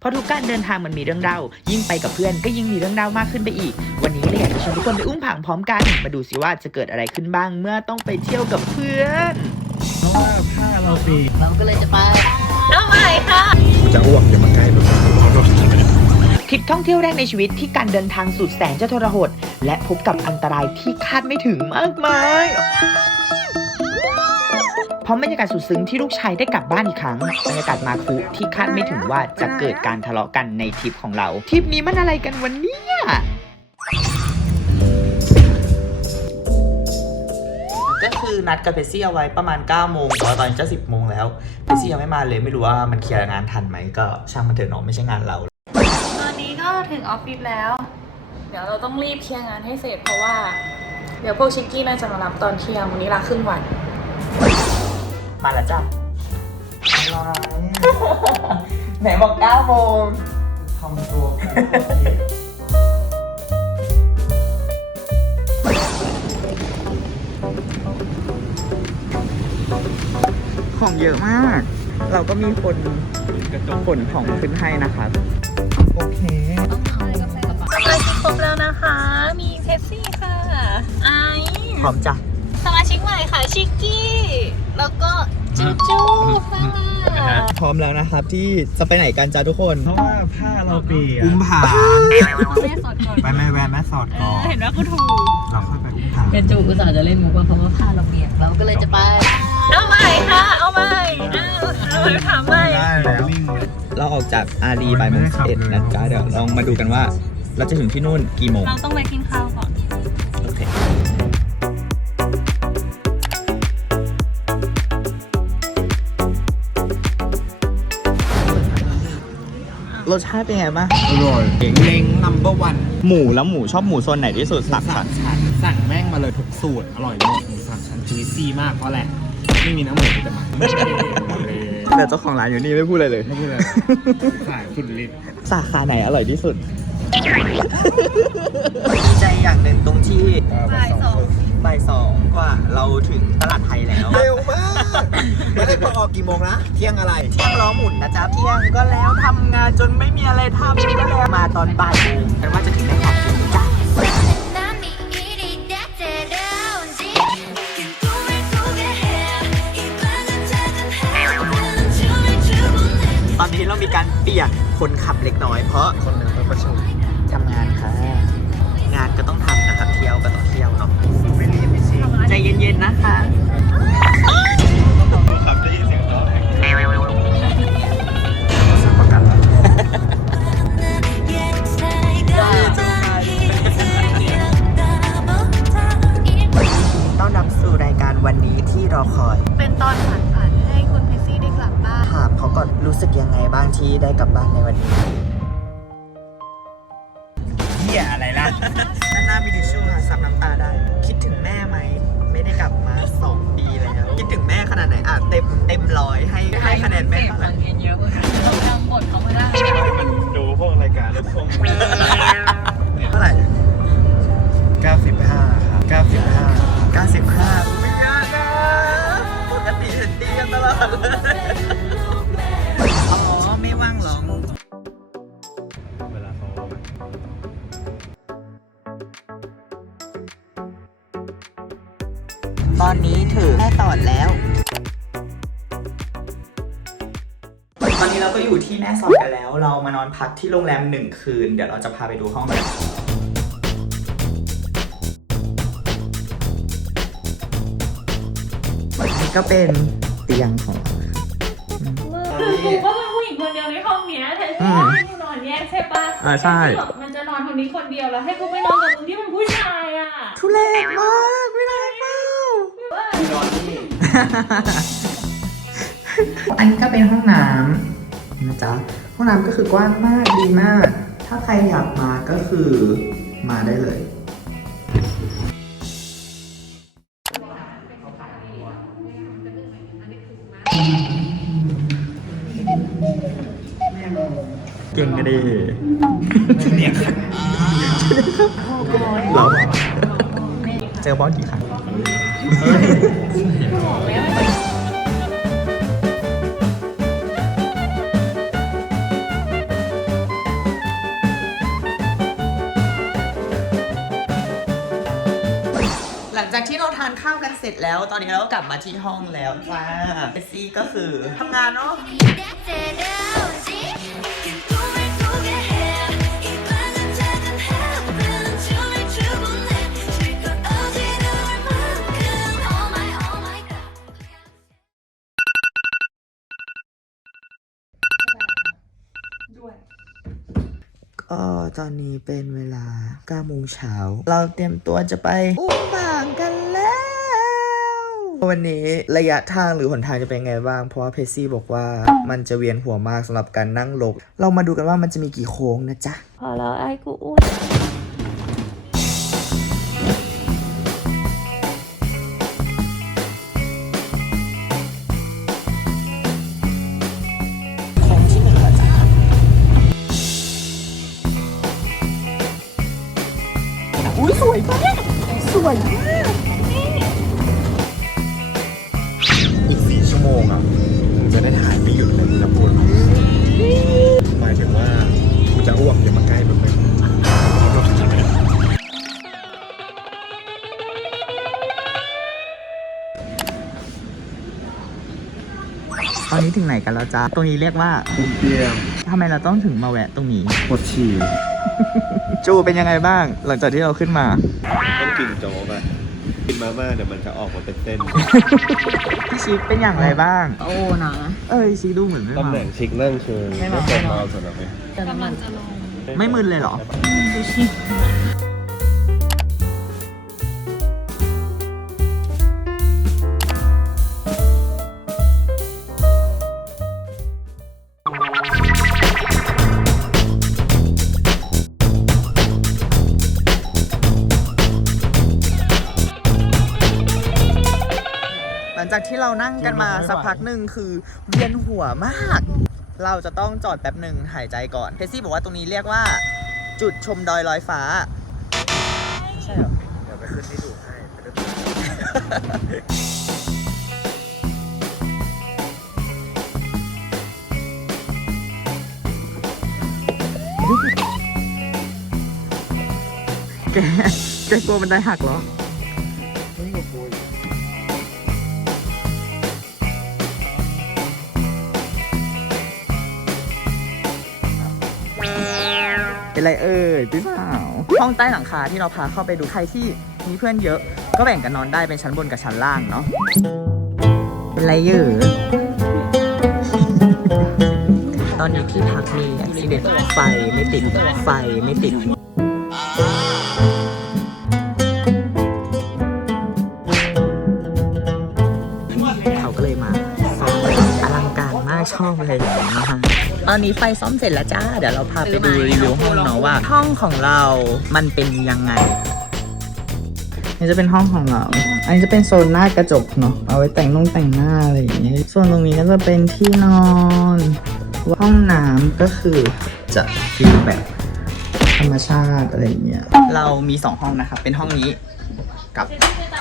เพราะทุกการเดินทางมันมีเรื่องเล่า ยิ่งไปกับเพื่อนก็ยิ่งมีเรื่องเล่ามากขึ้นไปอีก วันนี้เลยอยากจะชวนทุกคนไปอุ้มผางพร้อมกัน มาดูสิว่าจะเกิดอะไรขึ้นบ้างเมื่อต้องไปเที่ยวกับเพื่อนเพราะว่าผ้าเราปีกเราก็เลยจะไปเอาใหม่ค่ะจะอ้วกอย่ามาใกล้แบบนี้ทริปท่องเที่ยวแรกในชีวิตที่การเดินทางสุดแสนจะทรหด และพบกับอันตรายที่คาดไม่ถึงมากมายพ ร้อมบรรยากาศสุดซึ้งที่ลูกชายได้กลับบ้านอีกครั้งบรรยากาศมาคุที่คาดไม่ถึงว่าจะเกิดการทะเลาะกันในทริปของเราทริปนี้มันอะไรกันวันนี้ก็คือนัดกับเพซซี่เอาไว้ประมาณ9โมงแต่ว่าตอนนี้จะ10โมงแล้วเพซซี่ยังไม่มาเลยไม่รู้ว่ามันเคลียร์งานทันไหมก็ช่างมันเถอะเนาะไม่ใช่งานเรา ตอนนี้ก็ถึงออฟฟิศแล้ว เดี๋ยวเราต้องรีบเคลียร์งานให้เสร็จเพราะว่า เดี๋ยวพวกชิคกี้น่าจะมารับตอนเที่ยงวันนี้ลาครึ่งวัน มาแล้วจ้ะไหนบอก9โมงทำตัวของเยอะมาก เราก็มีคนกระจกขนของขึ้นให้นะครับโอเคสมาชิกครบแล้วนะคะ มีเพปซี่ค่ะ ไอซ์พร้อมจ้ะสมาชิกใหม่ค่ะ ชิคกี้ แล้วก็จูจูค่ะพร้อมแล้วนะครับที่จะไปไหนกันจ้าทุกคน เพราะว่าผ้าเราปีกอุ้มผาแม่สดก่อนไปแม่แวะแม่สอดเอก่ออนเห็นว่ากูถูกเราค่อยไปอุ้มผาเป็นจูอุตส่าห์จะเล่นมุกว่าเพราะว่าผ้าเราเปียกเราก็เลยจะไป เอาใหม่ค่ะ เอาใหม่เอาเอาถามใหม่ได้แล้วเราออกจากอารีบ่ายโมงสิบเอ็ดนะจ๊ะเดี๋ยวลองมาดูกันว่า เราจะถึงที่นู่นกี่โมงเราต้องไปกินข้าวก่อน รสชาติเป็นไงบ้างอร่อยเล้งนัมเบอร์วันหมูแล้วหมูชอบหมูโซนไหนที่สุดสักสาค่ะมชั้นสั่งแม่งมาเลยทุกสูตรอร่อยหมดหมูสามชั้นจุยซี่มากเพราะอะไรไม่มีน้ำหมูมีแต่มันเลยเดี๋ยวเจ้าของร้านอยู่นี่ไม่พูดอะไรเลยไม่พูดเลยขายสุดฤทธิ์สาขาไหนอร่อยที่สุดดีใจอย่างหนึ่งตรงที่บ่ายสองบ่ายสองกว่าเราถึงตลาดไทยแล้วเร็วมาก แล้วได้เปิออกกี่โมงนะ เที่ยงอะไร เที่ยงล้อหมุนนะจ๊ะเที่ยงก็แล้วทำงานจนไม่มีอะไรทำก็แล้วมาตอนบ่ายแต่ว่าจะถึงได้ขอบจริงจ้ตอนนี้เรามีการเปลี่ยนคนขับเล็กน้อยเพราะคนหนึ่งไปประชุมทำงานค่ะ งานก็ต้องทำนะครับเที่ยวก็ต้องเที่ยวเนาะ ใจเย็นๆนะคะ อคอย เป็นตอนผ่านผ่านๆให้คุณเพซซี่ได้กลับบ้านถามเขาก่อนรู้สึกยังไงบ้างที่ได้กลับบ้านในวันนี้ พักที่โรงแรมหนึ่งคืน เดี๋ยวเราจะพาไปดูห้องกันนี่ก็เป็นเตียงของเรากูก็เป็นผู้หญิงคนเดียวในห้องเนี้ยแทนที่จะให้กูนอนแยกใช่ปะอ่าใช่มันจะนอนคนนี้คนเดียวแล้วให้กูไปนอนกับมึงที่เป็นผู้ชายอะทุเรศมากไม่ได้เปล่าอันนี้ก็เป็นห้องน้ำนะจ๊ะ ห้องน้ำก็คือกว้างมากดีมาก ถ้าใครอยากมาก็คือมาได้เลย เก่งก็ดีเนี่ยเราเจอบอสกี่ครั้ง จากที่เราทานข้าวกันเสร็จแล้ว ตอนนี้เราก็กลับมาที่ห้องแล้วจ้าเอซี่ก็คือทำงานเนาะ ตอนนี้เป็นเวลา9โมงเช้า เราเตรียมตัวจะไปอุ้มบางกันแล้ว วันนี้ระยะทางหรือหนทางจะเป็นไงบ้าง เพราะว่าเพซซี่บอกว่ามันจะเวียนหัวมากสำหรับการนั่งลง เรามาดูกันว่ามันจะมีกี่โค้งนะจ๊ะ พอแล้วไอ้กูอ้วน กันแล้วจ๊ะตรงนี้เรียกว่าคุณเปียมทำไมเราต้องถึงมาแวะตรงนี้ ปวดฉี่จูเป็นยังไงบ้าง หลังจากที่เราขึ้นมา ต้องกินโจ๊กอะกินมาม่าเดี๋ยวมันจะออกมาเป็นเส้นพี่ชิคเป็นอย่างไรบ้าง โอ้นะเอ้ยชิคดูเหมือนไม่ตำเมาแหน่งชิคนั่นคือไม่เมาเคยไม่เมาเมาสำหรับไหมจะน้ำมันไม่มึนเลยเหรอหลัง เรานั่งกันมาสักพักหนึ่งคือเวียนหัวมาก เราจะต้องจอดแป๊บหนึ่งหายใจก่อนเพซซี่บอกว่าตรงนี้เรียกว่า จุดชมดอยลอยฟ้าใช่เหรอเดี๋ยวไปขึ้นที่ดูให้ไปด้วยแกแกกลัวบันไดหักเหรอ เป็นไรเอ่ยพี่สาวห้องใต้หลังคาที่เราพาเข้าไปดูใครที่มีเพื่อนเยอะ ก็แบ่งกันนอนได้เป็นชั้นบนกับชั้นล่างเนาะเป็นไรเยอะตอนนี้ที่พักมีอุบิเหตุไฟไม่ติดไฟไม่ติด ตอนนี้ไฟซ่อมเสร็จแล้วจ้า เดี๋ยวเราพาไปดูรีวิวห้องเนาะว่า ห้องของเรามันเป็นยังไงนี่จะเป็นห้องของเรา อันนี้จะเป็นโซนหน้ากระจกเนาะ เอาไว้แต่งนุ่งแต่งหน้าอะไรอย่างเงี้ยส่วนตรงนี้ก็จะเป็นที่นอน ห้องน้ำก็คือจะฟีลแบบธรรมชาติอะไรอย่างเงี้ย เรามีสองห้องนะครับ เป็นห้องนี้กับ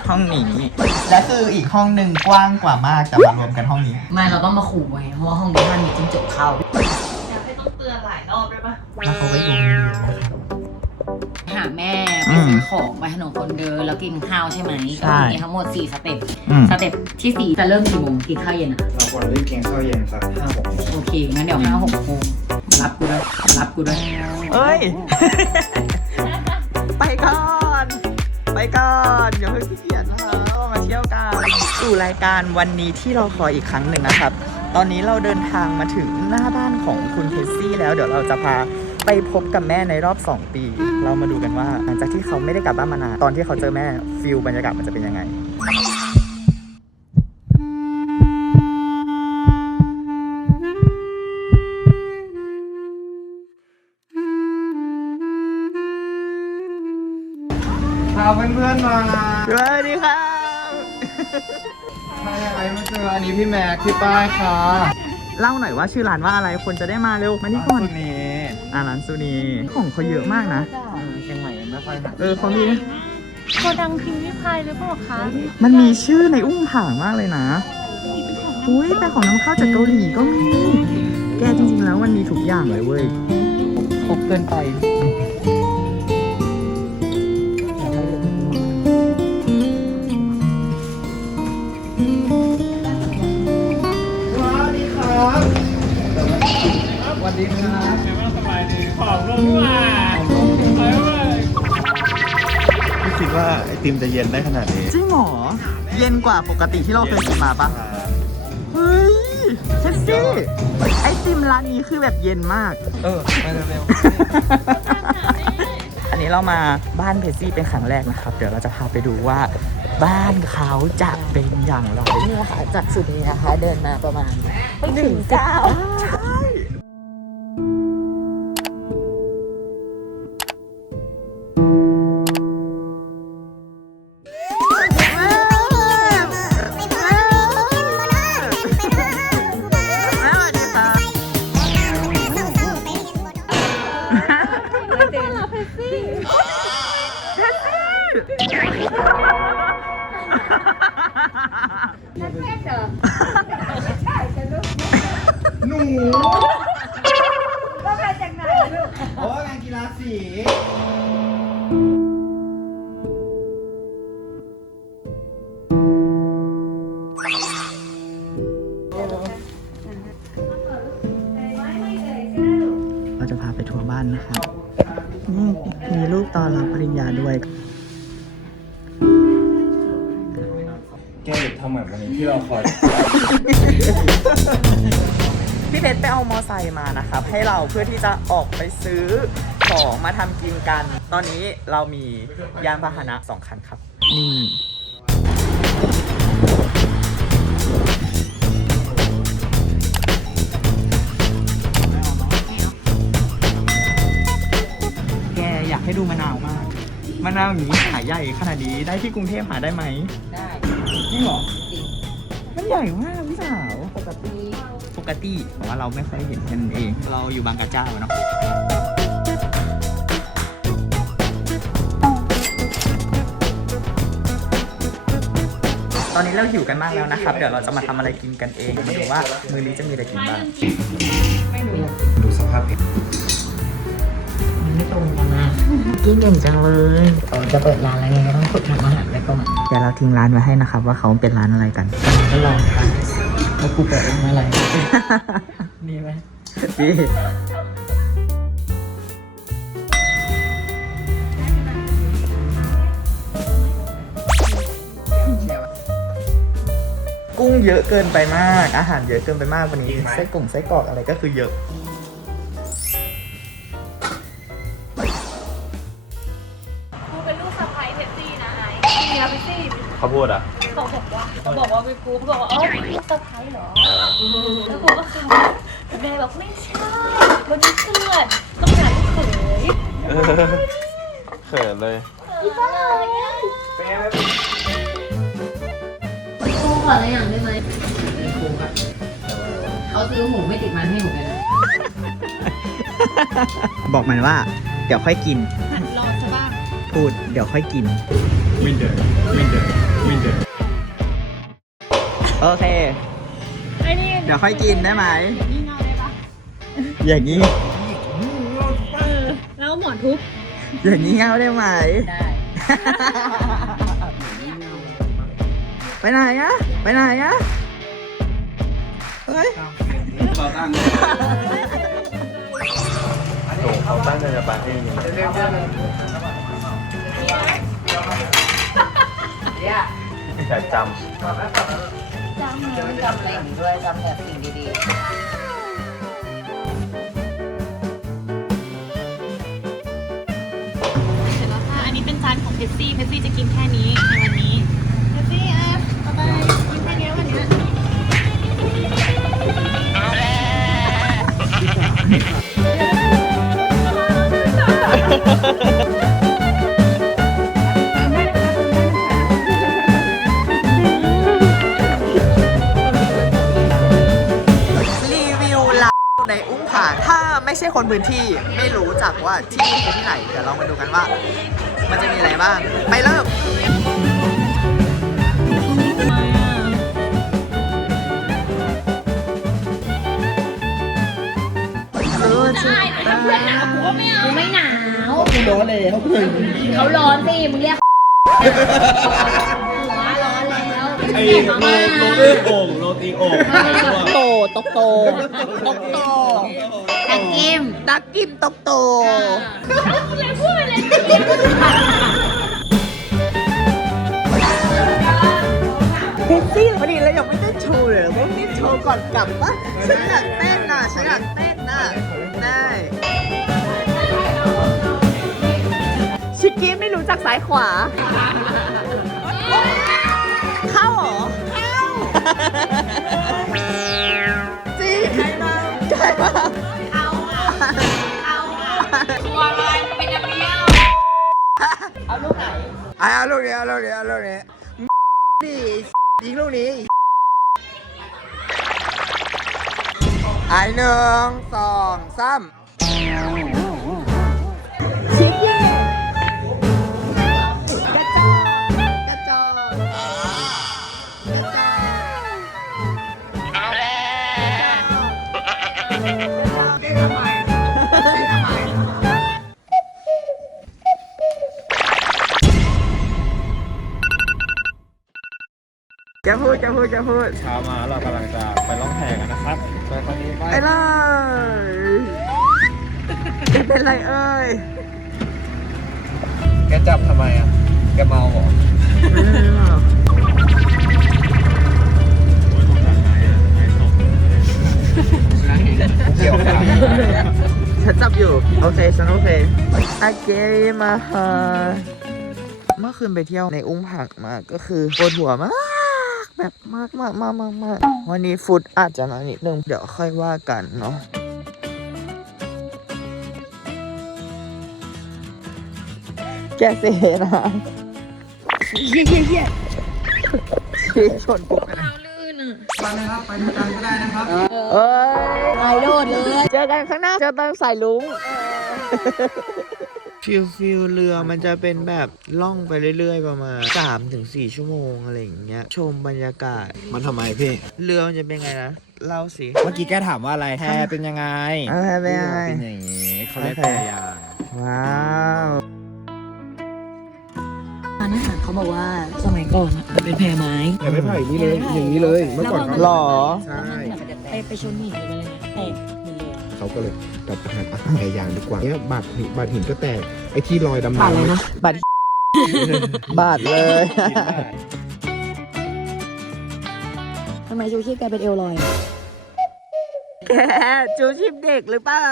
ห้องนี้ และคืออีกห้องหนึ่งกว้างกว่ามากแต่มารวมกันห้องนี้ ไม่เราต้องมาขู่ไว้เพราะว่าห้องนี้มันมีจิ้งจกเข้าอยากให้ต้องเตือนหลายรอบด้วยปะแล้วเขาไว้ดูหาแม่อืไปมซื้อของไปถนนคนเดินแล้วกินข้าวใช่ไหมใช่ก็มีทั้งหมด 4 สเต็ป อืม สเต็ปที่4 จะเริ่มกี่โมงกินข้าวเย็นอะเราควรรีบกินข้าวเย็นสักห้าหกโมงโอเค งั้นเดี๋ยวห้าหกโมงรับกูด้วยรับกูด้วยเอ้ย ไปก่อน ไปก่อนอย่าเพิ่งขี้เกียจนะคะมาเที่ยวกันสู่รายการวันนี้ที่เราขออีกครั้งหนึ่งนะครับ ตอนนี้เราเดินทางมาถึงหน้าบ้านของคุณเพซซี่แล้วเดี๋ยวเราจะพาไปพบกับแม่ในรอบ 2 ปี เรามาดูกันว่า หลังจากที่เขาไม่ได้กลับบ้านมานานตอนที่เขาเจอแม่ฟิลบรรยากาศมันจะเป็นยังไงพาเพื่อนๆมาสวัสดีครับใช่อะ ไรมาเจออันนี้พี่แม็กพี่ป้ายค่ะเล่าหน่อยว่าชื่อร้านว่าอะไรคนจะได้มาเร็วมานี่ก่อนสุนีอ่าร้านซูนีของเขาเยอะมากนะเชียงใหม่ไม่ค่อยหาเออเขามีโกดังพิมพ์ริพายหรือเปล่าคะมันมีชื่อในอุ้งผางมากเลยนะอุ้ยแต่ของน้ำข้าวจากเกาหลีก็มี แกจริงๆแล้วมันมีทุกอย่างเลยเว้ยครบเกินไป ดีครับไม่คิดว่าไอติมจะเย็นได้ขนาดนี้จริงเหรอ เย็นกว่าปกติที่เราเคยกินมาปะเฮ้ยเชฟซี่ไอติมร้านนี้คือแบบเย็นมาก เออไปเร็วอันนี้เรามาบ้านเพชซี่เป็นครั้งแรกนะครับ เดี๋ยวเราจะพาไปดูว่าบ้านเขาจะเป็นอย่างไรนี่ค่ะจากสุดนี้นะคะ เดินมาประมาณไม่ถึงเก้า นี้ที่เราคอย พี่เพชรไปเอามอไซค์มานะครับ ให้เราเพื่อที่จะออกไปซื้อของมาทำกินกัน ตอนนี้เรามียานพาหนะสองคันครับ นี่แกอยากให้ดูมะนาวมากมะนาวอย่างนี้ขายใหญ่ขนาดนี้ได้ที่กรุงเทพหาได้ไหม ได้ นี่หรอจริง มันใหญ่มากพี่สาวปกติปกติแต่ว่าเราไม่ค่อยเห็นกันเอง เราอยู่บางกระเจ้าอะเนาะตอนนี้เราหิวกันมากแล้วนะครับ เดี๋ยวเราจะมาทำอะไรกินกันเองมาดูว่า มื้อนี้จะมีอะไรกินบ้างดูสภาพเอง กินเก่งจังเลยเราจะเปิดร้านอะไรไงก็ต้องฝึกทำอาหารไว้ก่อนเดี๋ยวเราทิ้งร้านไว้ให้นะครับว่าเขาเป็นร้านอะไรกันก็ลองทำดูสิว่ากูเปิดร้านอะไรดีไหมพี่กุ้งเยอะเกินไปมาก อาหารเยอะเกินไปมากวันนี้ไส้กลุ่งไส้กรอกอะไรก็คือเยอะ เขาพูดอะเขาบอกว่าเขาบอกว่าเป็นกูเขาบอกว่าเอ้าเป็นลูกสะใภ้เหรอแล้วกูก็คือแม่บอกไม่ใช่วันนี้เพื่อนต้องหาลูกเขยเขินเลยอีบ้าเนี่ยครูขออะไรอย่างได้ไหมครูครับเขาซื้อหมูไม่ติดมันให้หนูเลยนะบอกมันว่า เดี๋ยวค่อยกินหันรอซะบ้าง พูดเดี๋ยวค่อยกินวินเดอร์วินเดอร์วินเดอร์ โอเค ไอ้นี่เดี๋ยวค่อยกินได้ไหมนี่เงาได้ปะอย่างนี้ เออ แล้วหมอนทุบ อย่างนี้เอาได้ไหม ได้ ไปไหนอะไปไหนอะเฮ้ย โถเขาตั้งใจจะปาร์ตี้นี้ เนี่ยแต่จจำจำอะไรอย่างนี้ด้วยจำแบบสิ่งดีๆเสร็จแล้วค่ะ อันนี้เป็นจานของเพชรซี่ เพชรซี่จะกินแค่นี้ในวันนี้ เพชรซี่อะบ๊ายบายกินแค่นี้วันเนี้ยรี ไม่ใช่คนพื้นที่ไม่รู้จักว่าที่นี่คือที่ไหนเดี๋ยวเรามาดูกันว่า มันจะมีอะไรบ้างไปเริ่มได้แต่ถ้าเพื่อนหนาวกูก็ไม่เอาไม่หนาวกูโดนเลยเขาเพิ่งเขาร้อนสิมึงเรียกหัวร้อนแล้วำไอ้โรโรตีโอ่งโรตีโอ่งอะไรพวกโตตกโตตกโต ดักกิมดักกิมตกโตอย่าพูดเลยเซ็กซี่พอดีเรายังไม่ได้โชว์เลยพวกนี้โชว์ก่อนกลับปะฉันอยากเต้นน่ะฉันอยากเต้นน่ะได้ชิคกี้ไม่รู้จักซ้ายขวา เข้าเหรอ เข้า จริงใครมาใครมา เอาลูกไหนเอาลูกนี้เอาลูกนี้เอาลูกนี้นี่ยิงลูกนี้ไอหนึ่งสองสาม จะพูดจะพูดจะพูดเช้ามาเรากำลังจะไปล่องแพกันนะครับไปตอนนี้ไปไปเลยจะเป็นไรเอ่ยแกจับทำไมอะแกเมาเหรอไม่ได้หรือเปล่าเกี่ยวกับฉันจับอยู่ โอเคฉันโอเคโอเคมาฮะเมื่อคืนไปเที่ยวในอุ้งผักมาก็คือปวดหัวมาก แบบมากมากมากมากมากวันนี้ฟุตอาจจะน้อยนิดนึง เดี๋ยวค่อยว่ากันเนาะแกเซนะเย้เย้เย้ชี้ชนกูไปนะไปนะครับไปด้วยกันก็ได้นะครับเอ้ยไอโดดเลย เจอกันข้างหน้า เจอตอนสายลุง ฟิลฟิลเรือมันจะเป็นแบบล่องไปเรื่อย ๆ ประมาณ3ถึง4ชั่วโมงอะไรอย่างเงี้ยชมบรรยากาศ มันทำไมพี่ เรือมันจะเป็นไงนะเล่าสิ เมื่อกี้แกถามว่าอะไรแพเป็นยังไงอ่าแพเป็นยังไง เป็นอย่างนี้เขาเรียกโอแพเคยางว้าวอันนั้นน่ะเขาบอกว่าสมัยก่อนอะมันเป็นแพไม้อย่าไม่ไผ่นี่เลยอย่างนี้เลย เมื่อก่อนหรอ ใช่ไปไปชนหินหรืออะไรเงี้ยแตกหมด เลยเขาก็เลยตัดอาหารแพยางดีกว่าเนี่ยบาดหินบาดหินก็แตกไอ้ที่ลอยดำๆบาทอะไรนะบาทบาทเลยทำไมชูชีพแกเป็นเอลลอยอะแกจูชีพเด็กหรือเปล่า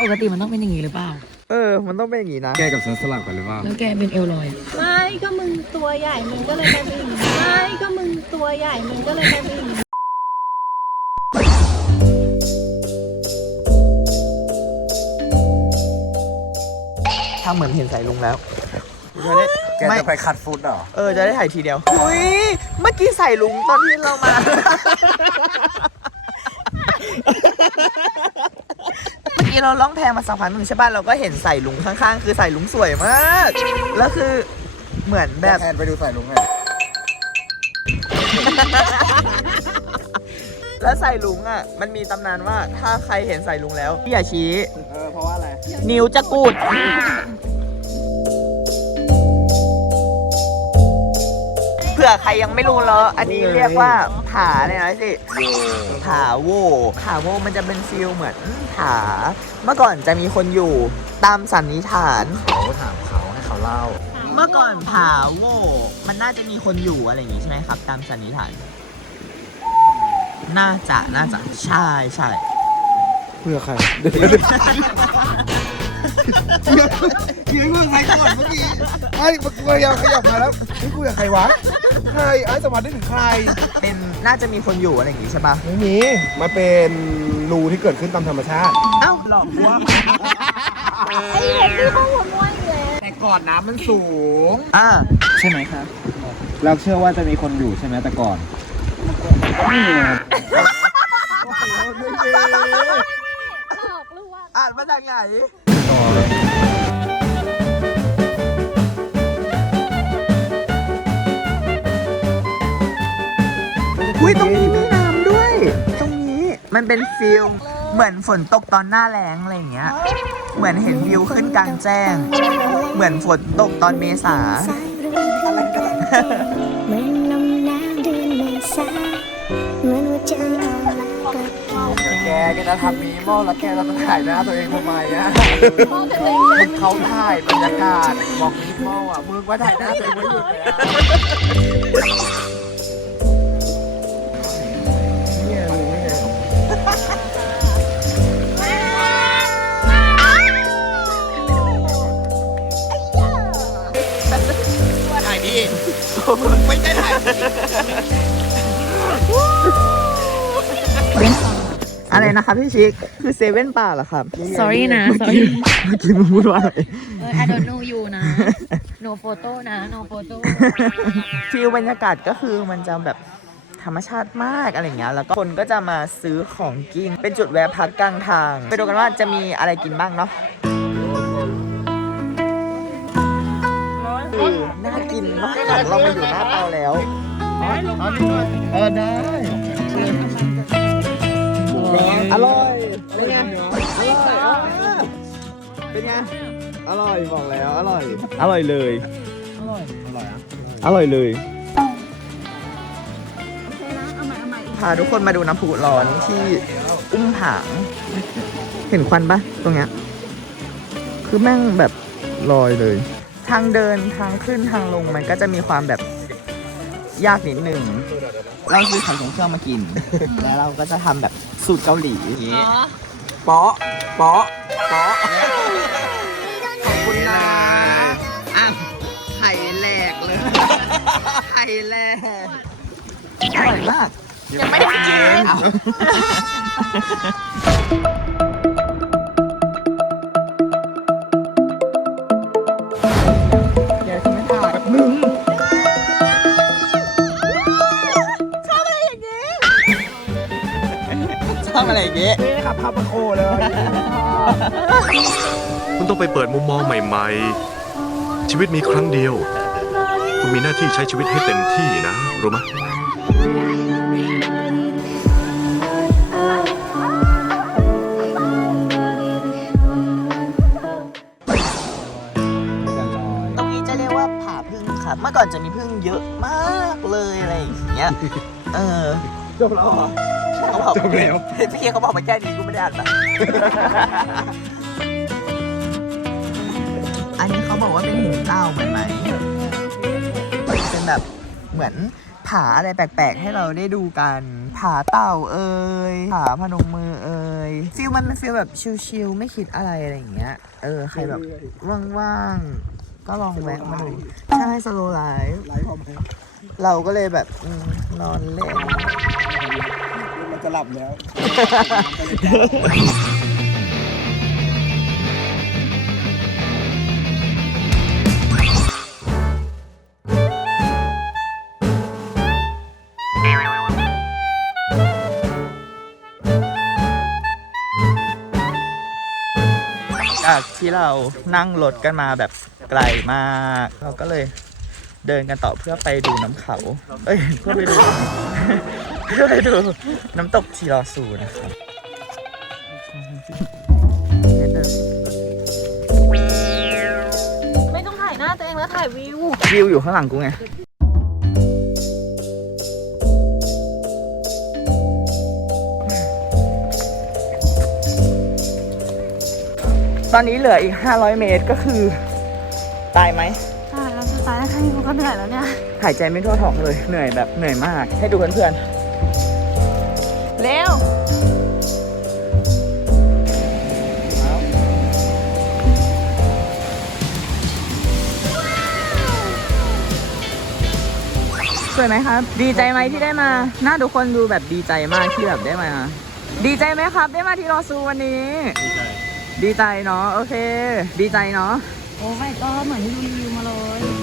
ปกติมันต้องเป็นอย่างนี้หรือเปล่าเออ มันต้องเป็นอย่างนี้นะ แกกับฉันสลับกันหรือเปล่า แล้วแกเป็นเอลลอยอะไม่ก็มึงตัวใหญ่ มึงก็เลยกลายเป็นอย่างนี้ไม่ก็มึงตัวใหญ่ มึงก็เลยกลายเป็น อย่างนี้ทำเหมือนเห็นสายลุงแล้วแกจะไปขัดฟุตเหรอ เออจะได้ถ่ายทีเดียวอุ้ยเมื่อกี้ใส่ลุงตอนที่เรามา เมื่อกี้เราล่องแพมาสักพักหนึ่งใช่ป่ะเราก็เห็นใส่ลุงข้างๆ คือใส่ลุงสวยมาก แล้วคือเหมือนแบบ แอนไปดูสายลุงไง แล้วใส่ลุงอะ มันมีตำนานว่าถ้าใครเห็นใส่ลุงแล้วอย่าชี้ เออเพราะว่าอะไร นิ้วจะกูด เผื่อใครยังไม่รู้แล้ว อันนี้เรียกว่าผาเนี่ยนะสิผาโวผาโวมันจะเป็นฟิลเหมือนผา เมื่อก่อนจะมีคนอยู่ตามสันนิษฐาน เขาถามเขาให้เขาเล่า เมื่อก่อนผาโวมันน่าจะมีคนอยู่อะไรอย่างงี้ใช่ไหมครับ ตามสันนิษฐาน น่าจะน่าจะใช่ใช่เพื่อใครยืนเพื่อใครก่อนเมื่อกี้ไอ้กูพยายามขยับมาแล้วนี่กูอยากใครวะใครไอ้สวัสดีถึงใคร เป็นน่าจะมีคนอยู่อะไรอย่างงี้ใช่ปะไม่มีมันเป็นรูที่เกิดขึ้นตามธรรมชาติ เอ้าหลอกลวงแต่ก่อนน้ำมันสูงอ่าใช่ไหมครับเราเชื่อว่าจะมีคนอยู่ใช่ไหมแต่ก่อน ไม่มีครับอ่านมาจากไหนอุ้ยตรงนี้มีน้ำด้วย ตรงนี้มันเป็นฟิลเหมือนฝนตกตอนหน้าแล้งอะไรอย่างเงี้ย เหมือนเห็นวิวขึ้นกลางแจ้ง เหมือนฝนตกตอนเมษาเหมือนลมหนาวเดือนเมษา แกแกจะทำมีมอลแล้วแกจะถ่ายหน้าตัวเองทำไมอะมึงเขาถ่ายบรรยากาศบอกมีมอลอะมึงว่าถ่ายหน้าตัวเองไม่หยุดเลยอะเนี่ยรู้ไงถ่ายดิไม่ได้ถ่าย อะไรนะคะพี่ชิคคือเซเว่นป่าเหรอครับ sorry นะ sorry เมื่อกี้มึงพูดว่าอะไร เออ I don't know you นะ no photo นะ no photo ฟิลบรรยากาศก็คือมันจะแบบธรรมชาติมากอะไรอย่างเงี้ย แล้วก็คนก็จะมาซื้อของกิน เป็นจุดแวะพักกลางทาง ไปดูกันว่าจะมีอะไรกินบ้างเนาะคือน่ากินมากเรามาอยู่หน้าเตาแล้ว เออได้ อร่อย เป็นไง อร่อยอะเป็นไง อร่อยบอกแล้ว อร่อย อร่อยเลย อร่อยอร่อยอะอร่อยเลย พาทุกคนมาดูน้ำพุร้อนที่อุ้มผาง เห็นควันปะตรงเนี้ย คือแม่งแบบลอยเลย ทางเดินทางขึ้นทางลงมันก็จะมีความแบบ ยากนิดหนึ่งเราซื้อไข่ของเครื่องมากิน แล้วเราก็จะทำแบบสูตรเกาหลีอย่างนี้เปาะเปาะเปาะขอบคุณนะอะไข่แหลกเลย ไข่แหลกอร่อยมากยังไม่ได้กิน ชอบอะนี่นะครับพามาโคเลย คุณต้องไปเปิดมุมมองใหม่ ๆ ชีวิตมีครั้งเดียว คุณมีหน้าที่ใช้ชีวิตให้เต็มที่นะ รู้ไหมตรงนี้จะเรียกว่าผ่าพึ่งครับเมื่อก่อนจะมีพึ่งเยอะมากเลยอะไรอย่างเงี้ย เออ จบแล้วเหรอเขาบอกจบแล้ว พี่เคเขาบอกมาแค่นี้กูไม่ได้อ่านนะอันนี้เขาบอกว่าเป็นหินเต้าเหมือนไหมเป็นแบบเหมือนผาอะไรแปลกๆ ให้เราได้ดูกัน ผาเต่าเอ่ยผาพนมมือเอ่ยฟิลมันเป็นฟิลแบบชิลๆไม่คิดอะไรอะไรอย่างเงี้ย เออ ใครแบบว่างๆ ก็ลองแวะมาดูใช่สโลไลฟ์ ไลฟ์พร้อมไหม เราก็เลยแบบอืมนอนเล่น มันจะหลับแล้ว จากที่เรานั่งรถกันมาแบบไกลมาก เราก็เลย เดินกันต่อเพื่อไปดูน้ำเขา เอ้ย เพื่อไปดู เพื่อไปดูน้ำตกทีรอซูนะครับไม่ต้องถ่ายหน้าตัวเองแล้วถ่ายวิว วิวอยู่ข้างหลังกูไง ตอนนี้เหลืออีก 500 เมตรก็คือ ตายไหม นี้กูก็เหนื่อยแล้วเนี่ย หายใจไม่ทั่วท้องเลย เหนื่อยแบบเหนื่อยมาก ให้ดูเพื่อนๆ เร็ว สวยไหมครับ ดีใจไหมที่ได้มา หน้าทุกคนดูแบบดีใจมากที่แบบได้มา ดีใจไหมครับ ได้มาที่รอซูวันนี้ ดีใจเนาะ โอเค ดีใจเนาะ โอ้ไม่ก็เหมือนที่ดูรีวิวมาเลย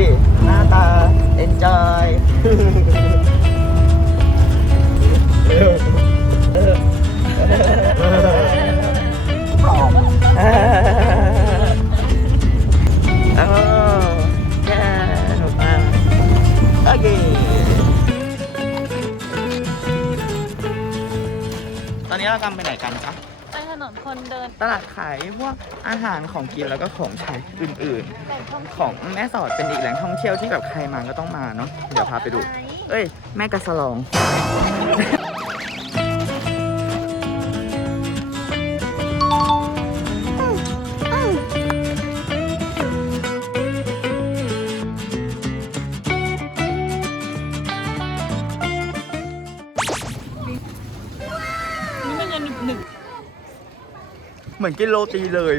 ดูดิหน้าตา enjoy ปลอมเออแค่สนุกมากโอเคตอนนี้เรากำลังไปไหนกันคะไปทถ นนคนเดินตลาดขายพวกอาหารของกินแล้วก็ของใช้อื่นแหล่งท่องๆขเที่ยวองแม่สอดเป็นอีกแหล่งท่องเที่ยวที่แบบใครมาก็ต้องมาเนาะเดี๋ยวพาไปดู เอ้ย แม่กระสลอง เหมือนกินโรตีเลย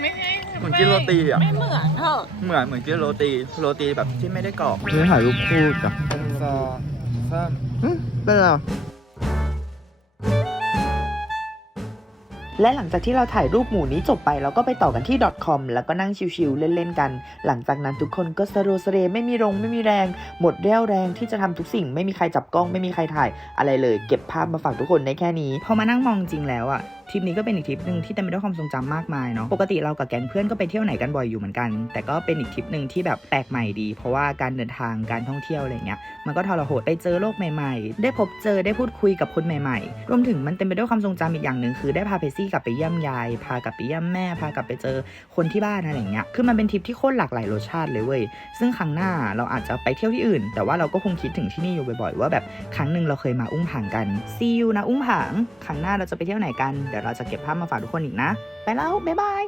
ไม่ให้เหมือนกินโรตีอะไม่เหมือนเถอะเหมือนเหมือนกินโรตีโรตีแบบที่ไม่ได้กรอบนี่ถ่ายรูปคู่จ้ะสองสามเป็นไรและหลังจากที่เราถ่ายรูปหมู่นี้จบไปเราก็ไปต่อกันที่ .com แล้วก็นั่งชิวๆเล่นๆกัน หลังจากนั้นทุกคนก็สโรสเรไม่มีแรงไม่มีแรง หมดเรี่ยวแรงที่จะทำทุกสิ่ง ไม่มีใครจับกล้องไม่มีใครถ่ายอะไรเลย เก็บภาพมาฝากทุกคนได้แค่นี้ พอมานั่งมองจริงแล้วอะทริปนี้ก็เป็นอีกทริปหนึ่งที่เต็มไปด้วยความทรงจำมากมายเนาะ ปกติเรากับแก๊งเพื่อนก็ไปเที่ยวไหนกันบ่อยอยู่เหมือนกัน แต่ก็เป็นอีกทริปหนึ่งที่แบบแปลกใหม่ดี เพราะว่าการเดินทาง การท่องเที่ยวอะไรเงี้ย มันก็ทรหดไปเจอโลกใหม่ๆ ได้พบเจอ ได้พูดคุยกับคนใหม่ๆ รวมถึงมันเต็มไปด้วยความทรงจำอีกอย่างหนึ่งคือได้พาเพซี่กลับไปเยี่ยมยาย พากลับไปเยี่ยมแม่ พากลับไปเจอคนที่บ้านอะไรเงี้ย คือมันเป็นทริปที่โคตรหลากหลายรสชาติเลยเว้ย ซึ่งครั้งหน้าเราอาจจะไปเที่ยวที่อื่น แต่ว่าเราก็คงคิดถึงที่นี่อยู่บ่อยๆ ว่าแบบครั้งหนึ่งเราเคยมาอุ้งผางกัน see you นะอุ้งผาง ครั้งหน้าเราจะไปเที่ยวไหนกันเดี๋ยวเราจะเก็บภาพมาฝากทุกคนอีกนะ ไปแล้ว บ๊ายบาย